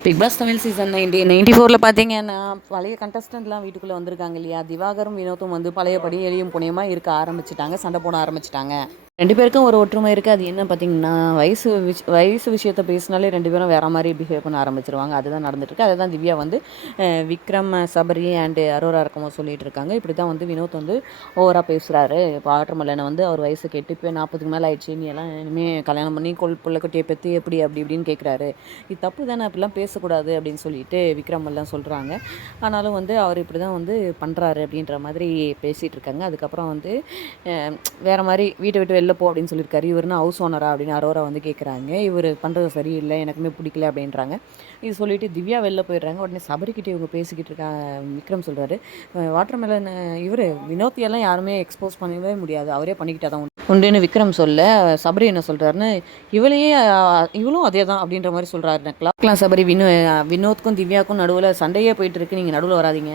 Bigg Boss Tamil season ninety ninety ஃபோரில் பார்த்தீங்கன்னா பழைய கண்டஸ்டன்ட்லாம் வீட்டுக்குள்ளே வந்திருக்காங்க இல்லையா? திவாகரும் வினோத்தும் வந்து பழையபடி எளியும் புனியமாக இருக்க ஆரம்பிச்சிட்டாங்க சண்டை போட ஆரம்பிச்சிட்டாங்க. ரெண்டு பேருக்கும் ஒரு ஒற்றுமை இருக்குது அது என்ன பார்த்தீங்கன்னா வயசு விஷ் வயசு விஷயத்தை பேசினாலே ரெண்டு பேரும் வேற மாதிரி பிஹேவ் பண்ண ஆரம்பிச்சிருவாங்க. அதுதான் நடந்துட்டுருக்கு. அதை தான் திவ்யா வந்து விக்ரம் சபரி அண்டு அரோரா இருக்கமோ சொல்லிட்டு இருக்காங்க. இப்படி தான் வந்து வினோத் வந்து ஓவராக பேசுகிறாரு இப்போ ஆட்டர்மலனை வந்து அவர் வயசு கெட்டு இப்போ நாற்பதுக்கு மேலே ஆயிடுச்சு. நீ எல்லாம் இனிமேல் கல்யாணம் பண்ணி கொள் பிள்ளைக்குட்டியை பற்றி எப்படி அப்படி இப்படின்னு கேட்குறாரு இது தப்பு தானே அப்படிலாம் பேசக்கூடாது அப்படின்னு சொல்லிட்டு விக்ரம் எல்லாம் சொல்கிறாங்க ஆனாலும் வந்து அவர் இப்படி தான் வந்து பண்ணுறாரு அப்படின்ற மாதிரி பேசிகிட்டு இருக்காங்க. அதுக்கப்புறம் வந்து வேறு மாதிரி வீட்டை விட்டு வெளில போ அப்படின்னு சொல்லியிருக்காரு. இவருனா ஹவுஸ் ஓனரா அப்படின்னு அரோரா வந்து கேட்குறாங்க இவர் பண்ணுறது சரியில்லை எனக்குமே பிடிக்கல அப்படின்றாங்க. இது சொல்லிட்டு திவ்யா வெளில போயிடுறாங்க. உடனே சபரிக்கிட்டே இவங்க பேசிக்கிட்டு இருக்காங்க. விக்ரம் சொல்கிறாரு வாட்டர் மெலன் இவர் வினோத்தியெல்லாம் யாருமே எக்ஸ்போஸ் பண்ணவே முடியாது. அவரே பண்ணிக்கிட்டே தான் உண்டுன்னு விக்ரம் சொல்ல சபரி என்ன சொல்கிறாருன்னு இவளையே இவளும் அதே தான் அப்படின்ற மாதிரி சொல்கிறாரு நக்லாம் சபரி வினோ வினோத்க்கும் திவ்யாக்கும் நடுவில் சண்டையே போயிட்டு இருக்கு. நீங்கள் நடுவில் வராதீங்க.